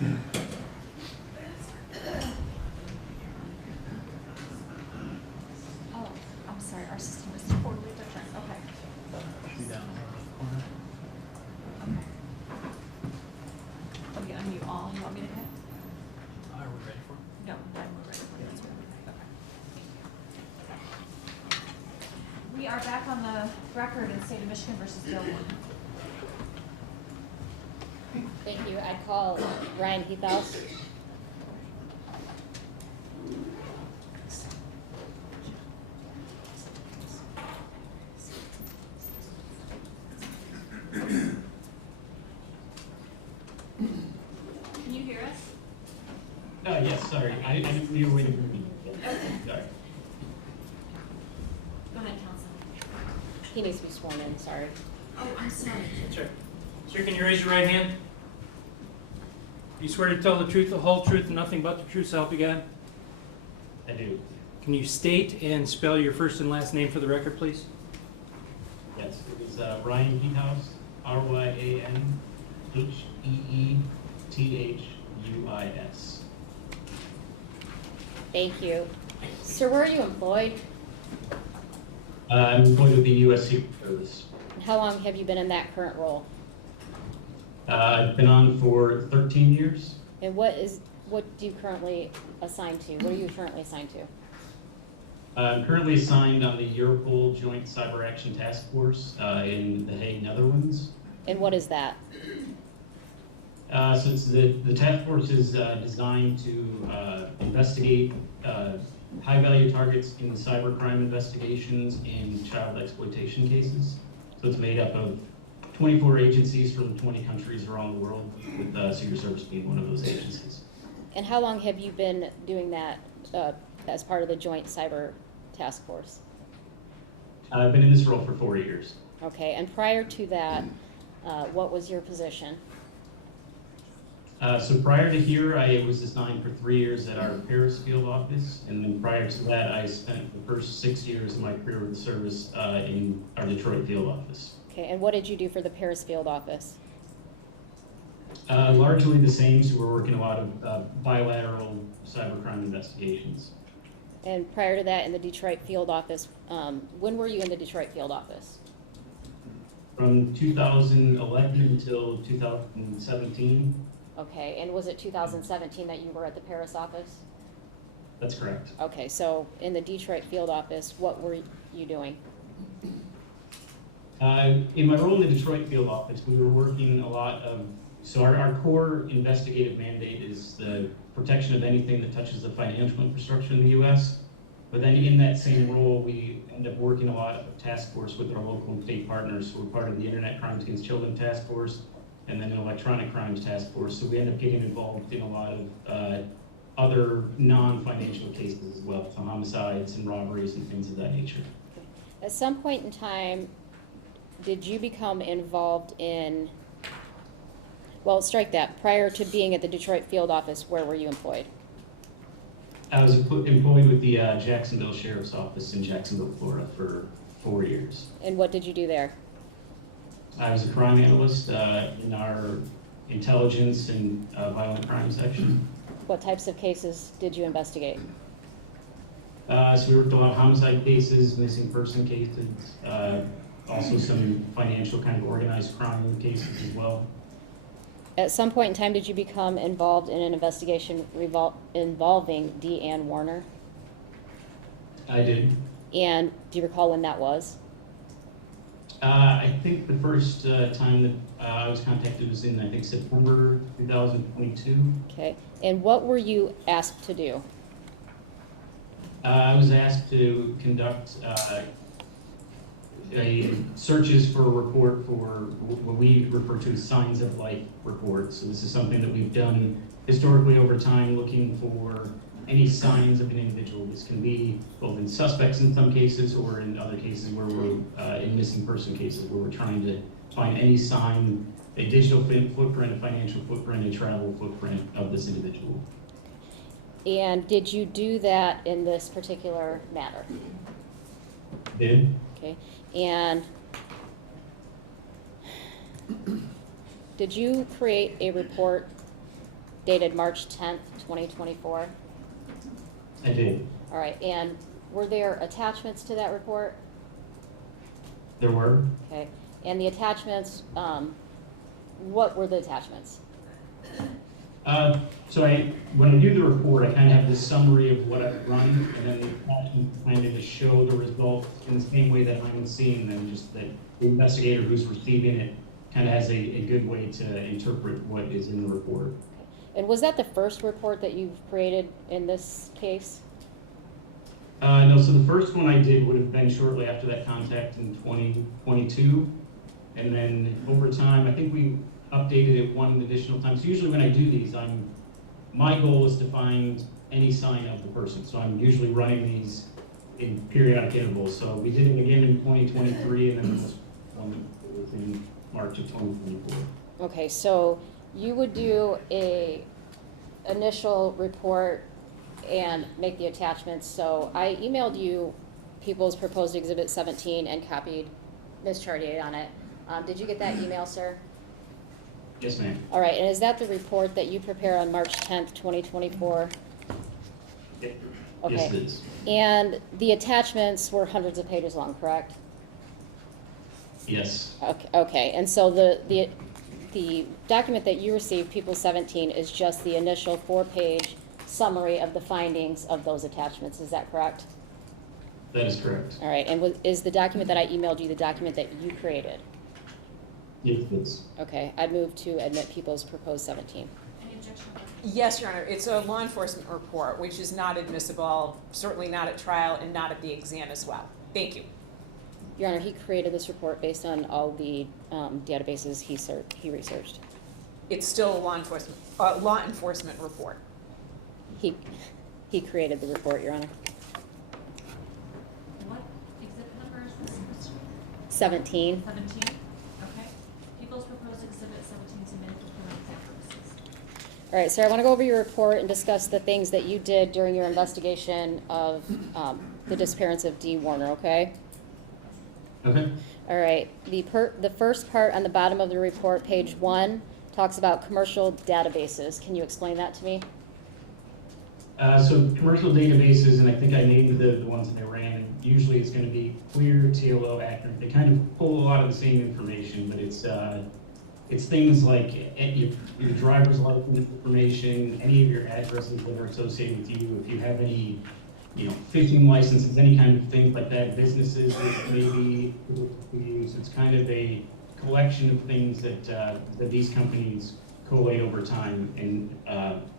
Oh, I'm sorry, our system is totally different. Okay. Should be down here in the corner. Okay. Oh, you unmute all. You want me to hit? Are we ready for it? No, we're ready for this one. Okay. We are back on the record in the state of Michigan versus Dee Warner. Thank you. I call Ryan Heethius. Can you hear us? Yes, sorry. I didn't know you were waiting for me. Sorry. Go ahead, Council. He needs to be sworn in, sorry. Oh, I'm sorry. Sure. Sir, can you raise your right hand? You swear to tell the truth, the whole truth, and nothing but the truth, so help you God? I do. Can you state and spell your first and last name for the record, please? Yes, it was Ryan Heethius, RyanHeethius. Thank you. Sir, where are you employed? I'm employed with the U.S. Secret Service. And how long have you been in that current role? I've been on for 13 years. And what do you currently assign to? What are you currently assigned to? I'm currently assigned on the Europol Joint Cyber Action Task Force in The Hague, Netherlands. And what is that? So it's the task force is designed to investigate high-value targets in cybercrime investigations and child exploitation cases. So it's made up of 24 agencies from 20 countries around the world, with Secret Service being one of those agencies. And how long have you been doing that as part of the Joint Cyber Task Force? I've been in this role for 4 years. Okay, and prior to that, what was your position? So prior to here, I was assigned for 3 years at our Paris field office, and then prior to that, I spent the first 6 years of my career with the service in our Detroit field office. Okay, and what did you do for the Paris field office? Largely the same, so we're working a lot of bilateral cybercrime investigations. And prior to that, in the Detroit field office, when were you in the Detroit field office? From 2011 until 2017. Okay, and was it 2017 that you were at the Paris office? That's correct. Okay, so in the Detroit field office, what were you doing? In my role in the Detroit field office, we were working a lot of, so our core investigative mandate is the protection of anything that touches the financial infrastructure in the U.S. But then in that same role, we end up working a lot of task force with our local and state partners. So we're part of the Internet Crimes Against Children Task Force and then an Electronic Crimes Task Force. So we end up getting involved in a lot of other non-financial cases as well, so homicides and robberies and things of that nature. At some point in time, did you become involved in, well, strike that, prior to being at the Detroit field office, where were you employed? I was employed with the Jacksonville Sheriff's Office in Jacksonville, Florida for 4 years. And what did you do there? I was a crime analyst in our intelligence and violent crime section. What types of cases did you investigate? So we worked a lot of homicide cases, missing person cases, also some financial kind of organized crime cases as well. At some point in time, did you become involved in an investigation involving Dee Warner? I did. And do you recall when that was? I think the first time that I was contacted was in, I think, September 2022. Okay. And what were you asked to do? I was asked to conduct searches for a report for what we refer to as signs of life reports. So this is something that we've done historically over time, looking for any signs of an individual. This can be both in suspects in some cases or in other cases where we're in missing person cases where we're trying to find any sign, a digital footprint, a financial footprint, a travel footprint of this individual. And did you do that in this particular matter? Did. Okay. And did you create a report dated March 10th, 2024? I did. All right, and were there attachments to that report? There were. Okay, and the attachments, what were the attachments? So when I do the report, I kind of have this summary of what I've run, and then the attachment kind of to show the results in the same way that I'm seeing them, just that the investigator who's receiving it kind of has a good way to interpret what is in the report. And was that the first report that you've created in this case? No, so the first one I did would have been shortly after that contact in 2022. And then over time, I think we updated it one additional time. So usually when I do these, my goal is to find any sign of the person. So I'm usually running these in periodic intervals. So we did it again in 2023, and then this one was in March of 2024. Okay, so you would do a initial report and make the attachments. So I emailed you People's Proposed Exhibit 17 and copied Ms. Chartier on it. Did you get that email, sir? Yes, ma'am. All right, and is that the report that you prepare on March 10th, 2024? Yes, Okay. it is. And the attachments were hundreds of pages long, correct? Yes. Okay, and so the document that you received, People 17, is just the initial 4-page summary of the findings of those attachments, is that correct? That is correct. All right, and is the document that I emailed you the document that you created? Yes, it is. Okay, I'd move to admit People's Proposed 17. Any objection? Yes, Your Honor, it's a law enforcement report, which is not admissible, certainly not at trial and not at the exam as well. Thank you. Your Honor, he created this report based on all the databases he researched. It's still a law enforcement report. He created the report, Your Honor. What exhibit number is this, Christine? 17. 17? Okay. People's Proposed Exhibit 17 submitted for criminal exam purposes. All right, sir, I want to go over your report and discuss the things that you did during your investigation of the disappearance of Dee Warner, okay? Okay. All right, the first part on the bottom of the report, page 1, talks about commercial databases. Can you explain that to me? So commercial databases, and I think I named the ones that I ran, and usually it's going to be clear, TLO, accurate. They kind of pull a lot of the same information, but it's things like your driver's license information, any of your addresses that are associated with you, if you have any, fishing licenses, any kind of things like that, businesses that maybe use. It's kind of a collection of things that these companies collate over time and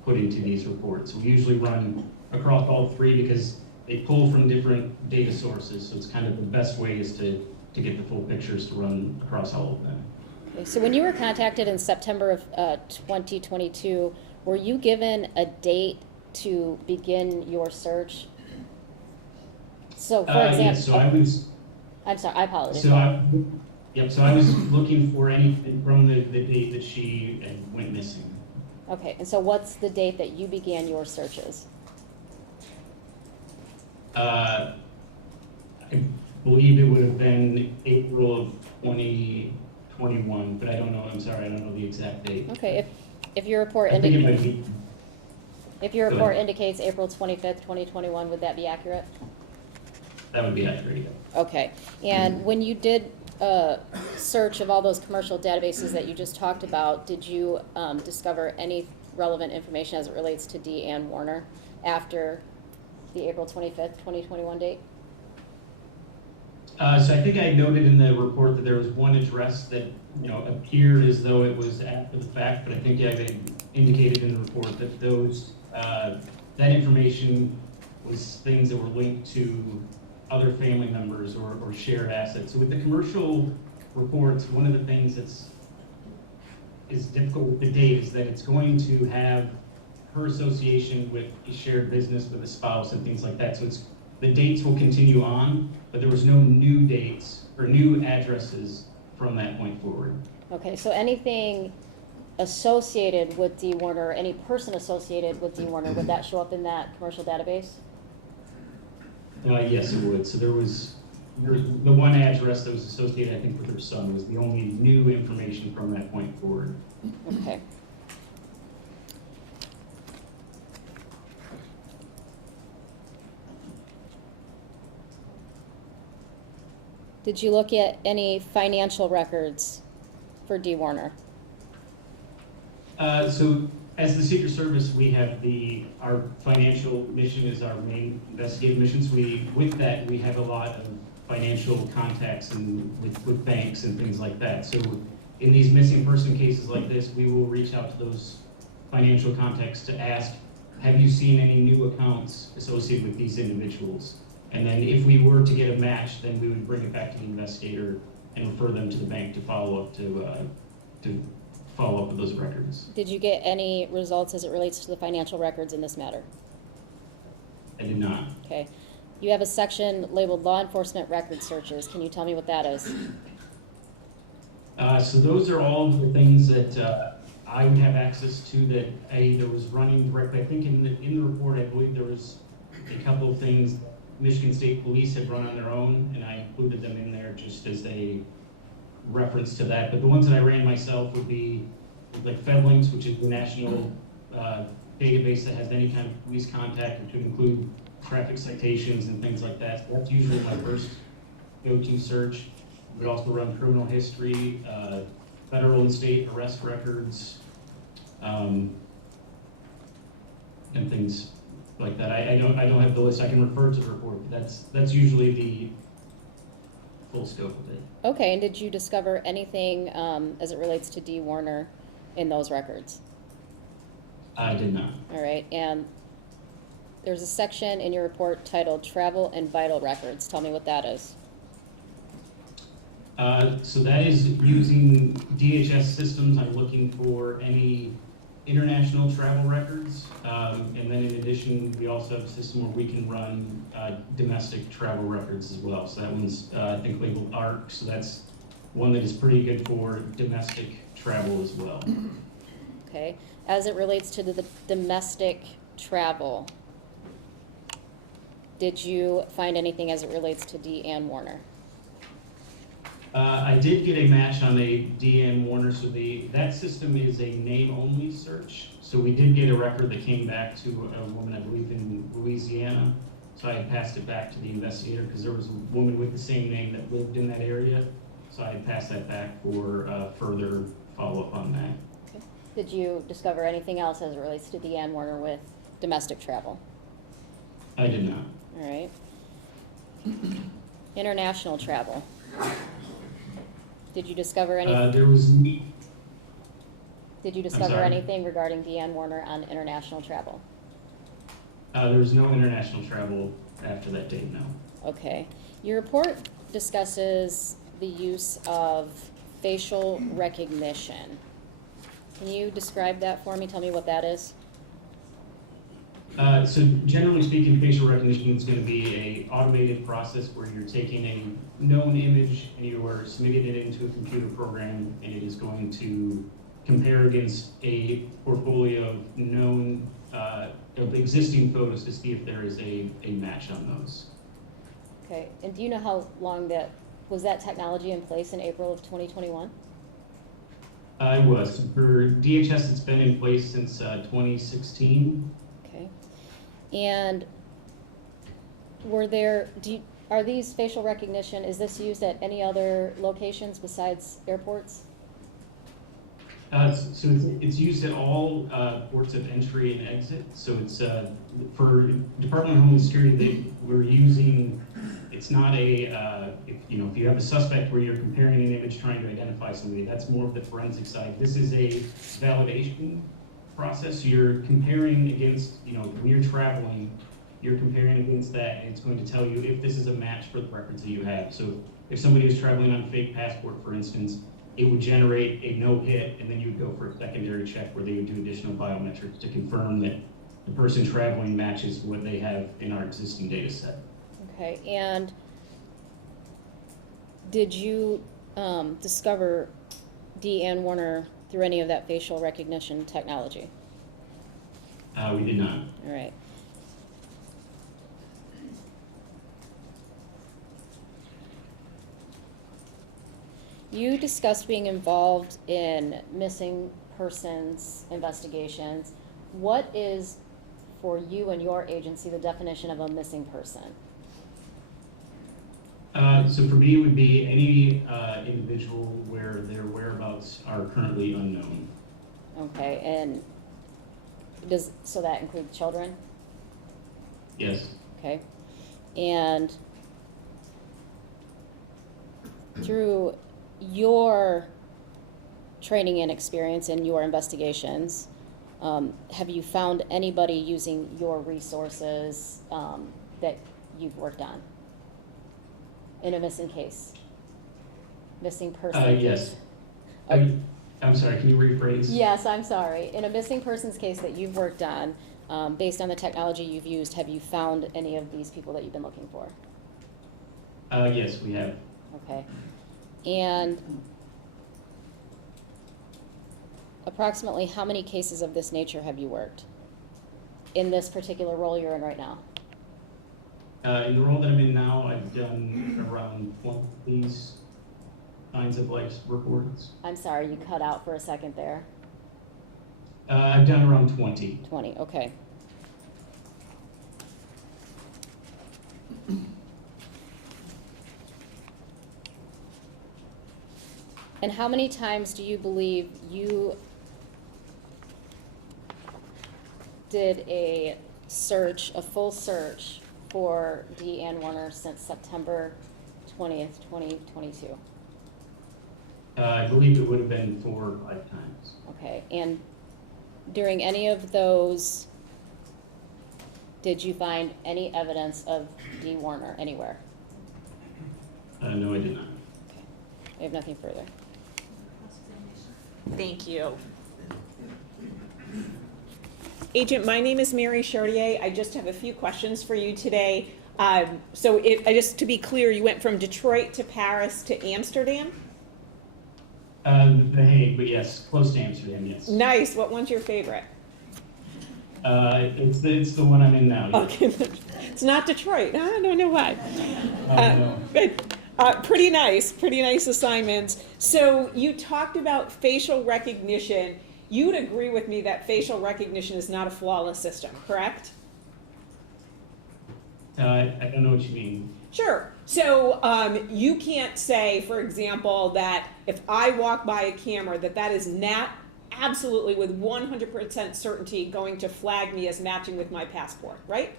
put into these reports. So we usually run across all three because they pull from different data sources. So it's kind of the best way is to get the full pictures to run across all of them. Okay, so when you were contacted in September of 2022, were you given a date to begin your search? So, for example, Yes, so I was. I'm sorry, I apologize. So I was looking for anything from the date that she went missing. Okay, and so what's the date that you began your searches? I believe it would have been April of 2021, but I don't know. I'm sorry, I don't know the exact date. Okay, if your report I think it might be. if your Go report ahead. indicates April 25th, 2021, would that be accurate? That would be accurate. Okay, and when you did a search of all those commercial databases that you just talked about, did you discover any relevant information as it relates to Dee Ann Warner after the April 25th, 2021 date? So I think I noted in the report that there was one address that appeared as though it was after the fact, but I think I indicated in the report that that information was things that were linked to other family members or shared assets. So with the commercial reports, one of the things is difficult with the date is that it's going to have her association with a shared business with a spouse and things like that. So the dates will continue on, but there was no new dates or new addresses from that point forward. Okay, so anything associated with Dee Warner, any person associated with Dee Warner, would that show up in that commercial database? Yes, it would. So there's the one address that was associated, I think, with her son was the only new information from that point forward. Okay. Did you look at any financial records for Dee Warner? So as the Secret Service, we have our financial mission is our main investigative mission. So with that, we have a lot of financial contacts and with banks and things like that. So in these missing person cases like this, we will reach out to those financial contacts to ask, have you seen any new accounts associated with these individuals? And then if we were to get a match, then we would bring it back to the investigator and refer them to the bank to follow up with those records. Did you get any results as it relates to the financial records in this matter? I did not. Okay. You have a section labeled law enforcement record searches. Can you tell me what that is? So those are all the things that I would have access to that I either was running directly. I think in the report, I believe there was a couple of things Michigan State Police had run on their own, and I included them in there just as a reference to that. But the ones that I ran myself would be like FedLinks, which is the national database that has any kind of police contact, which would include traffic citations and things like that. So that's usually my first go-to search. We also run criminal history, federal and state arrest records, and things like that. I don't have the list. I can refer to the report, but that's usually the full scope of it. Okay, and did you discover anything as it relates to Dee Warner in those records? I did not. All right, and there's a section in your report titled Travel and Vital Records. Tell me what that is. So that is using DHS systems. I'm looking for any international travel records. And then in addition, we also have a system where we can run domestic travel records as well. So that one's, I think, labeled ARC. So that's one that is pretty good for domestic travel as well. Okay, as it relates to the domestic travel, did you find anything as it relates to Dee Warner? I did get a match on a Dee Warner, so that system is a name-only search. So we did get a record that came back to a woman, I believe, in Louisiana. So I had passed it back to the investigator because there was a woman with the same name that lived in that area. So I had passed that back for further follow-up on that. Okay. Did you discover anything else as it relates to Dee Warner with domestic travel? I did not. All right. International travel. Did you discover any? Did you discover anything regarding Dee Warner on international travel? There was no international travel after that date, no. Okay. Your report discusses the use of facial recognition. Can you describe that for me? Tell me what that is. So generally speaking, facial recognition is going to be an automated process where you're taking a known image and you are submitting it into a computer program, and it is going to compare against a portfolio of known, of existing photos to see if there is a match on those. Okay. And do you know how long was that technology in place in April of 2021? It was. For DHS, it's been in place since 2016. Okay. And are these facial recognition, is this used at any other locations besides airports? So it's used at all ports of entry and exit. So it's for Department of Homeland Security, we're using, it's not if you have a suspect where you're comparing an image trying to identify somebody, that's more of the forensic side. This is a validation process. You're comparing against, when you're traveling, you're comparing against that, and it's going to tell you if this is a match for the records that you have. So if somebody was traveling on a fake passport, for instance, it would generate a no hit, and then you would go for a secondary check where they would do additional biometrics to confirm that the person traveling matches what they have in our existing data set. Okay, and did you discover Dee Warner through any of that facial recognition technology? We did not. All right. You discussed being involved in missing persons investigations. What is, for you and your agency, the definition of a missing person? So for me, it would be any individual where their whereabouts are currently unknown. Okay, and so that include children? Yes. Okay, and through your training and experience in your investigations, have you found anybody using your resources that you've worked on in a missing case? Missing person? Yes. Okay. I'm sorry, can you rephrase? Yes, I'm sorry. In a missing persons case that you've worked on, based on the technology you've used, have you found any of these people that you've been looking for? Yes, we have. Okay. And approximately how many cases of this nature have you worked in this particular role you're in right now? In the role that I'm in now, I've done around 1 of these kinds of like reports. I'm sorry, you cut out for a second there. I've done around 20. 20, okay. And how many times do you believe you did a search, a full search for Dee Warner since September 20th, 2022? I believe it would have been 4 or 5 times. Okay, and during any of those, did you find any evidence of Dee Warner anywhere? No, I did not. Okay, I have nothing further. Cross-examination. Thank you. Agent, my name is Mary Chartier. I just have a few questions for you today. Just to be clear, you went from Detroit to Paris to Amsterdam? The Hague, but yes, close to Amsterdam, yes. Nice. What one's your favorite? It's the one I'm in now. Yes. Okay, it's not Detroit. I don't know why. No. Good. Pretty nice assignments. So you talked about facial recognition. You would agree with me that facial recognition is not a flawless system, correct? I don't know what you mean. Sure. So you can't say, for example, that if I walk by a camera, that is not absolutely with 100% certainty going to flag me as matching with my passport, right?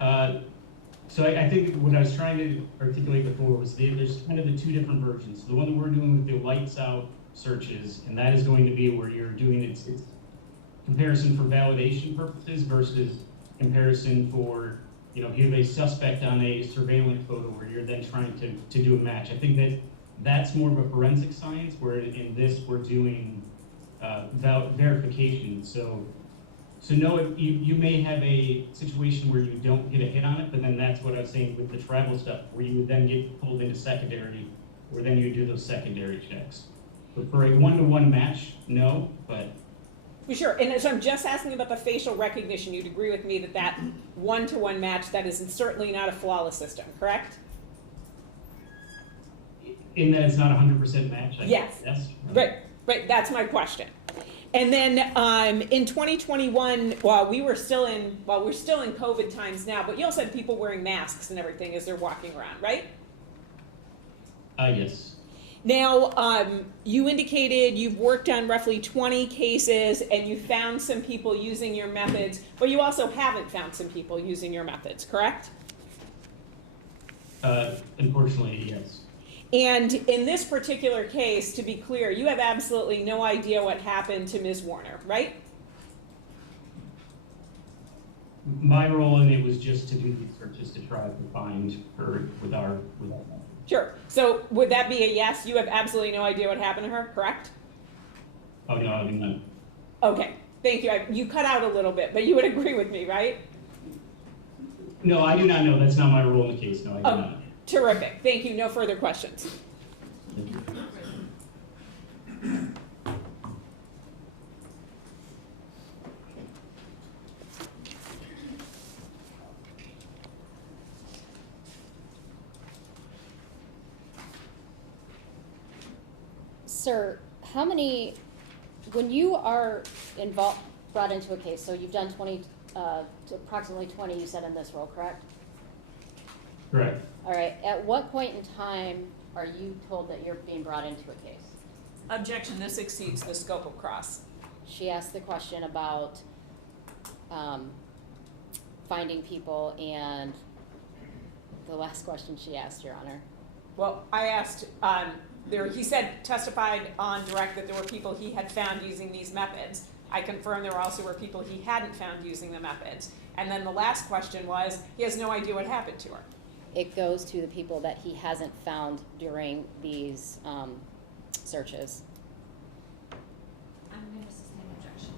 So I think what I was trying to articulate before was there's kind of the 2 different versions. The one that we're doing with the lights out searches, and that is going to be where you're doing its comparison for validation purposes versus comparison for, you know, if you have a suspect on a surveillance photo where you're then trying to do a match. I think that's more of a forensic science, where in this we're doing verification. So no, you may have a situation where you don't get a hit on it, but then that's what I was saying with the travel stuff, where you would then get pulled into secondary, where then you do those secondary checks. But for a 1-to-1 match, no, but. Sure, and so I'm just asking about the facial recognition. You'd agree with me that 1-to-1 match, that is certainly not a flawless system, correct? In that it's not a 100% match? Yes. Yes. Right, that's my question. And then in 2021, we're still in COVID times now, but you also had people wearing masks and everything as they're walking around, right? Yes. Now, you indicated you've worked on roughly 20 cases and you found some people using your methods, but you also haven't found some people using your methods, correct? Unfortunately, yes. And in this particular case, to be clear, you have absolutely no idea what happened to Ms. Warner, right? My role in it was just to do these searches to try to find her with our Sure. So would that be a yes? You have absolutely no idea what happened to her, correct? Oh, no, I mean, none. Okay. Thank you. You cut out a little bit, but you would agree with me, right? No, I do not know. That's not my role in the case. No, I do not. Terrific. Thank you. No further questions. Thank you. Sir, when you are brought into a case, so you've done 20, approximately 20, you said in this role, correct? Correct. All right, at what point in time are you told that you're being brought into a case? Objection, this exceeds the scope of cross. She asked the question about finding people, and the last question she asked, Your Honor. Well, I asked, he said testified on direct that there were people he had found using these methods. I confirmed there also were people he hadn't found using the methods. And then the last question was, he has no idea what happened to her. It goes to the people that he hasn't found during these searches. I'm going to sustain objection.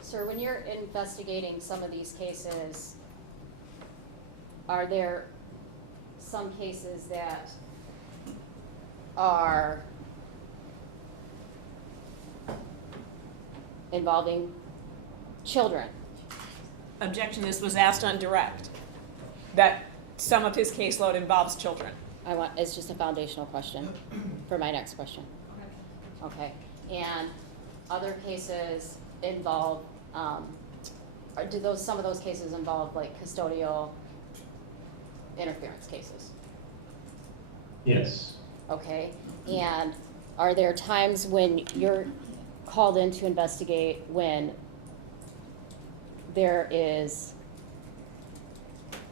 Sir, when you're investigating some of these cases, are there some cases that are involving children? Objection, this was asked on direct, that some of his caseload involves children. It's just a foundational question for my next question. Okay. Okay, and other cases involve, or do some of those cases involve like custodial interference cases? Yes. Okay, and are there times when you're called in to investigate when there is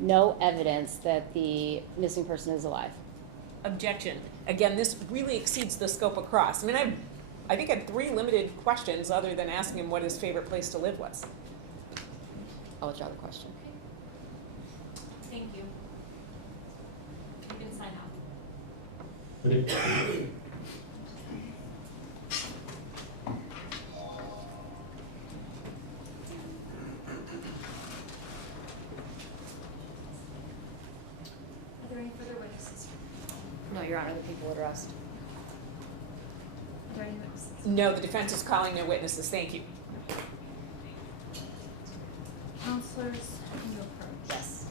no evidence that the missing person is alive? Objection. Again, this really exceeds the scope of cross. I mean, I think I had 3 limited questions other than asking him what his favorite place to live was. I'll withdraw the question. Thank you. You can sign off. But it, Are there any further witnesses? No, Your Honor, the people addressed. Are there any witnesses? No, the defense is calling no witnesses. Thank you. Counselors, can you approach? Yes.